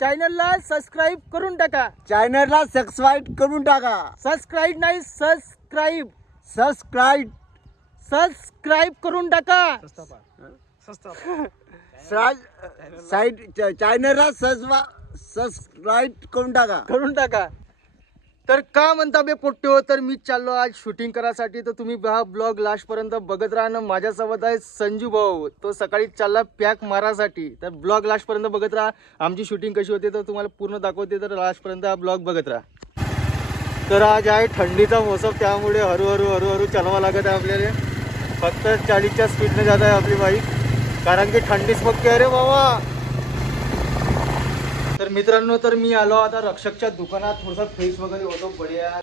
चॅनलला सबस्क्राईब करून टाका. चॅनलला सबस्क्राईब करून टाका. सबस्क्राईब नाही, सबस्क्राईब करून टाका. चॅनलला सबस्क्राईब करून टाका. तर का म्हणता बे पोट्टो, तर मी चाललो आज शूटिंग करायसाठी. तर तुम्ही हा ब्लॉग लास्ट पर्यंत बघत राहा. माझ्यासोबत आहे संजू भाऊ, तो सकाळी चालला पॅक मारासाठी. तर ब्लॉग लास्ट पर्यंत बघत राहा. आमची शूटिंग कशी होते तर तुम्हाला पूर्ण दाखवते, तर लास्ट पर्यंत हा ब्लॉग बघत राहा. तर आज आहे थंडीचा मौसम, त्यामुळे हळूहळू चालवा लागत आहे आपल्याला. फक्त 40च्या स्पीडने जात आहे आपली बाईक, कारण की थंडीच पक्की आहे रे बाबा. तर मित्रांनो, तर मी आलो आता रक्षकच्या दुकानात, थोडंसं फ्रेश वगैरे होतो बढिया.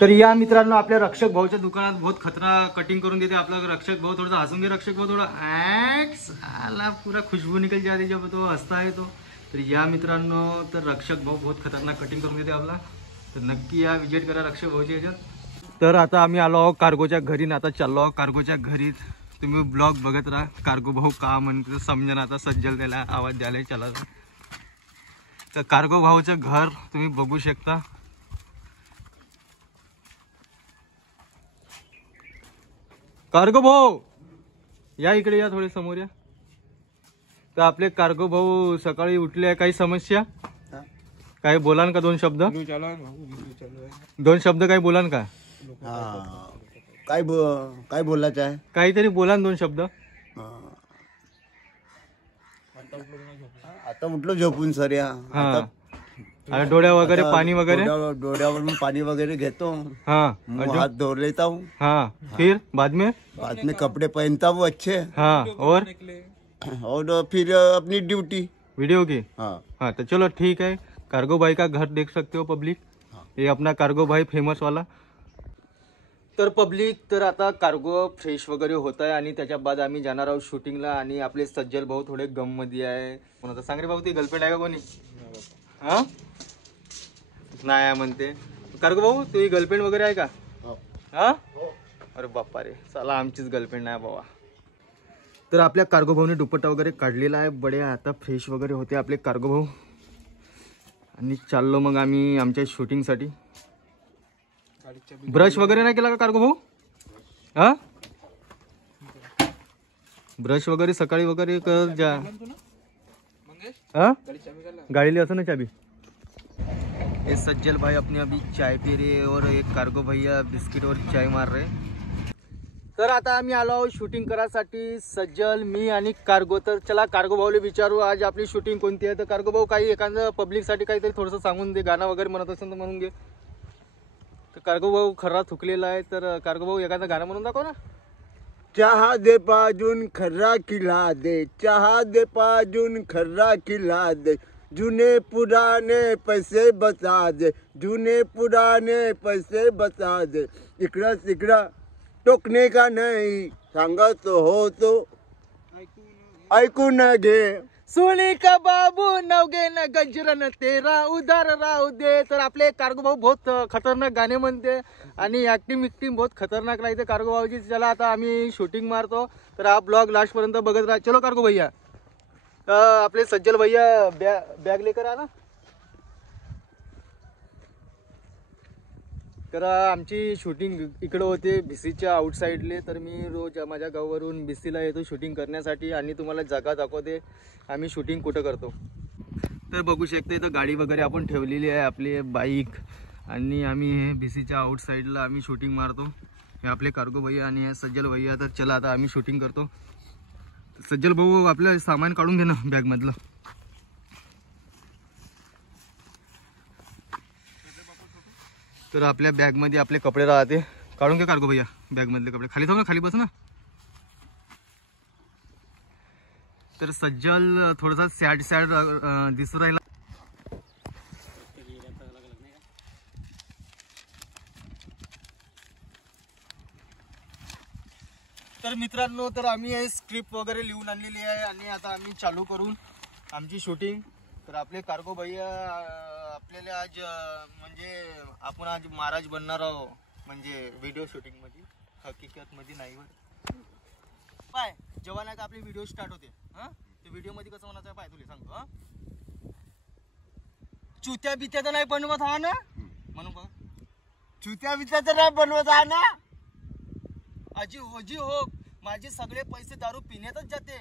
तर या मित्रांनो, आपल्या रक्षक भाऊच्या दुकानात बहुत खतरा कटिंग करून देते आपला रक्षक भाऊ. थोडंसं हसून घे रक्षक भाऊ, थोडा आला पुरा खुशबू निकल जाते जब तो हसता आहे तो. तर या मित्रांनो, तर रक्षक भाऊ बहुत खतरनाक कटिंग करून देते आपला. तर नक्की या विजिट करा रक्षक भाऊच्या याच्यात. तर आता आम्ही आलो आहोत कार्गोच्या घरी. आता चाललो आहोत कार्गोच्या घरी. तुम्ही ब्लॉग बघत राहा. कार्गो भाऊ का म्हणतो समजा ना, आता सज्जल त्याला आवाज द्यायला चला. तर कार्गो भाऊचं घर तुम्ही बघू शकता. कार्गो भाऊ या इकडे या, थोडे समोर या. तर आपले कार्गो भाऊ सकाळी उठले, काही समस्या काय बोलान का? दोन शब्द काही बोलान का? काय बोलायचं आहे? काहीतरी बोलान, दोन शब्द. आता उठलो झोपून सर. आणि डोळ्या वगैरे पाणी वगैरे, डोळ्यावरून पाणी वगैरे घेतो. हाथ धो लेता हूँ. फिर बाद में कपड़े पहनता हूँ अच्छे. और फिर अपनी ड्यूटी वीडियो की. हाँ तो चलो ठीक है. कार्गो भाई का घर देख सकते हो पब्लिक. ये अपना कार्गो भाई फेमस वाला. तर पब्लिक, तर आता कार्गो फ्रेश वगैरे होत आहे आणि त्याच्या बाद आम्ही जाणार आहोत शूटिंगला. आणि आपले सज्जल भाऊ थोडे गम मध्ये आहे. कोणाचा सांग रे भाऊ, ती गर्लफ्रेंड आहे का कोणी? हा नाही म्हणते. कार्गो भाऊ, तुझी गर्लफ्रेंड वगैरे आहे का? हा अरे बाप्पा रे, चला आमचीच गर्लफ्रेंड नाही बाबा. तर आपल्या कार्गो भाऊने दुपट्टा वगैरे काढलेला आहे बड्या. आता फ्रेश वगैरे होते आपले कार्गो भाऊ आणि चाललो मग आम्ही आमच्या शूटिंगसाठी. ब्रश वगैरे नाही केला का कार्गो भाऊ? हा ब्रश वगैरे सकाळी वगैरे कर जा. गाड़ी असं ना चाबी. ये सज्जल भाई अपने अभी चाय पी रहे और एक कार्गो भैया बिस्किट और चाय मार रहे. तर आता आम्ही आलो आहोत शूटिंग करायसाठी, सज्जल, मी आणि कार्गो. तर चला कार्गो भाऊला विचारू आज आपली शूटिंग कोणती आहे. तर कार्गो भाऊ, काही एखादं पब्लिकसाठी काहीतरी थोडंसं सांगून दे. गाणं वगैरे म्हणत असेल तर म्हणून घे. तर कार्गो भाऊ खर्रा थुकलेला आहे. तर कार्गो भाऊ एखादं गाणं म्हणून दाखव ना. चहा दे पाजून खर्रा खिला दे, चहा दे पाजून खर्रा खिला दे, जुने पुराने पैसे बचा दे, जुने पुराने पैसे बचा दे. इकडं टोकणे का नाही, सांगत हो तो ऐकून घे. सुनी का बाबू नवगे न गजरन तेरा उधार राहू दे. तर आपले कार्गो भाऊ बहुत खतरनाक गाणे म्हणते आणि ऍक्टिंग बहुत खतरनाक राहते कार्गो भाऊची. चला आता आम्ही शूटिंग मारतो. तर हा ब्लॉग लास्ट पर्यंत बघत राहा. चलो कार्गो भैया. आपले सज्जल भैया बॅग लेकर आना. तर आमची शूटिंग इकडं होते भिसीच्या आउटसाईडले. तर मी रोज माझ्या गावावरून भिसीला येतो शूटिंग करण्यासाठी आणि तुम्हाला जागा दाखवते आम्ही शूटिंग कुठं करतो. तर बघू शकते इथं गाडी वगैरे आपण ठेवलेली आहे, आपली बाईक. आणि आम्ही हे भिसीच्या आउटसाईडला आम्ही शूटिंग मारतो. हे आपले कार्गो भैया आणि हे सज्जल भैया. तर चला आता आम्ही शूटिंग करतो. सज्जल भाऊ, आपलं सामान काढून घे ना बॅगमधलं. तर आपल्या बॅगमध्ये आपले कपडे राहते. काढून घ्या कार्गो भैया बॅगमधले कपडे. खाली ना, खाली बस ना. तर सज्जल थोडासा सॅड दिसू राहिला. तर मित्रांनो, तर आम्ही स्क्रिप्ट वगैरे लिहून आणलेली आहे आणि आता आम्ही चालू करून आमची शूटिंग. तर आपले कार्गो भैया आपल्याला आज म्हणजे आपण आज महाराज बनणार आहोत, म्हणजे व्हिडिओ शूटिंग मध्ये, हकीकत मध्ये नाही. पाय जेव्हा नाही का आपली व्हिडिओ स्टार्ट होते. ते व्हिडिओ मध्ये कसं म्हणायचं पाय तुला सांगतो. चुत्या बित्या तर नाही बनवत हा ना म्हणून बघ चुत्या बित्या तर नाही बनवत आहे ना. आजी हो माझे सगळे पैसे दारू पिण्यातच जाते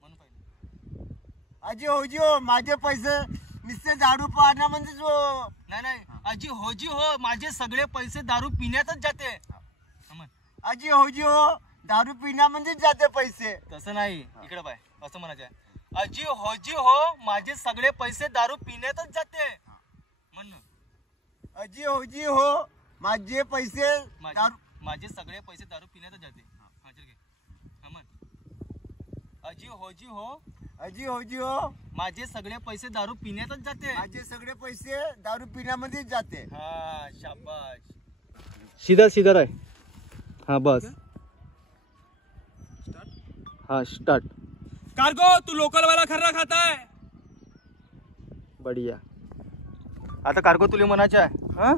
म्हणून पाहिजे. आजी हो माझे पैसे नुसते दारू पाहण्या म्हणजे जो. नाही आजी हो माझे सगळे पैसे दारू पिण्यातच जाते हा म्हण. आजी हो दारू पिण्या म्हणजे जाते पैसे. तसं नाही इकडे पाय असं म्हणायचं आहे. आजी हो माझे सगळे पैसे दारू पिण्यातच जाते म्हण. आजी हो माझे पैसे दारू. माझे सगळे पैसे दारू पिण्यातच जाते हा चल घे हा म्हण. आजी हो आजी हो माझे सगळे पैसे दारू पिण्यातच जाते. माझे सगळे पैसे दारू पिण्यामध्ये जाते. हा शाबाश. सीधा राय. हा बस हा स्टार्ट. कार्गो तू लोकल वाला खर्रा खाता है. बढिया. आता कार्गो तुला म्हणायचं आहे हा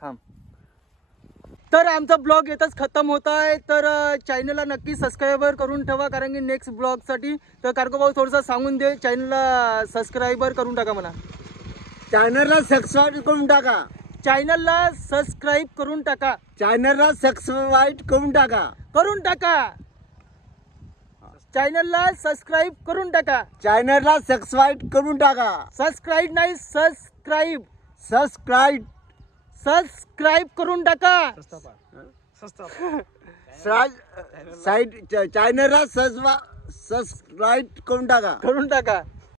थांब. तर आमचा ब्लॉग येतच खतम होत आहे. तर चॅनलला नक्की सबस्क्राईबर करून ठेवा कारण की नेक्स्ट ब्लॉगसाठी. तर कार्गो भाऊ थोडंसं सांगून दे चॅनलला सबस्क्राईबर करून टाका म्हणा. चॅनलला सबस्क्राईब करून टाका. चॅनलला सबस्क्राईब करून टाका. चॅनलला सबस्क्राईब करून टाका. चॅनलला सबस्क्राईब करून टाका. चॅनलला सबस्क्राईब करून टाका. सबस्क्राईब नाही सबस्क्राईब करून टाका. साईड चॅनलला सबस्क्राईब करून टाका.